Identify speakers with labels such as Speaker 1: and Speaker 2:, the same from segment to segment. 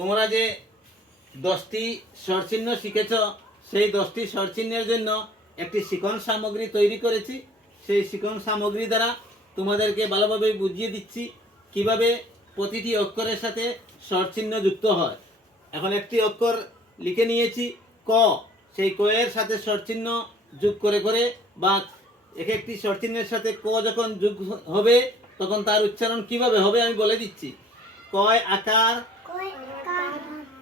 Speaker 1: তোমরা যে দশটি স্বরচিহ্ন শিখেছ, সেই দশটি স্বরচিহ্নের জন্য একটি শিকন সামগ্রী তৈরি করেছি। সেই শিকন সামগ্রী দ্বারা তোমাদেরকে ভালোভাবে বুঝিয়ে দিচ্ছি কীভাবে প্রতিটি অক্ষরের সাথে স্বরচিহ্ন যুক্ত হয়। এখন একটি অক্ষর লিখে নিয়েছি, ক। সেই ক এর সাথে স্বরচিহ্ন যোগ করে করে বা এক একটি স্বরচিহ্নের সাথে ক যখন যোগ হবে, তখন তার উচ্চারণ কীভাবে হবে আমি বলে দিচ্ছি। কয় আকার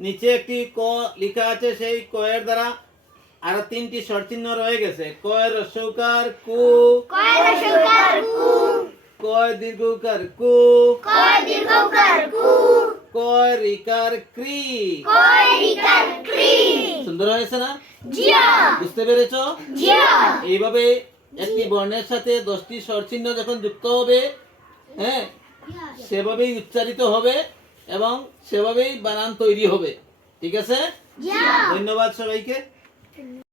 Speaker 1: নিচে একটি ক লেখা আছে সেই কয়ের দ্বারা আরও তিনটি স্বরচিহ্ন রয়ে গেছে। কয় রসৌকার কু। কয় দীর্ঘকার কু। কয় রিকার ক্রি। সুন্দর হয়েছে না? বুঝতে পেরেছ? এইভাবে একটি বর্ণের সাথে দশটি স্বরচিহ্ন যখন যুক্ত হবে হ্যাঁ সেভাবেই উচ্চারিত হবে। এবং সেভাবেই বানান তৈরি হবে। ঠিক আছে? ধন্যবাদ সবাইকে।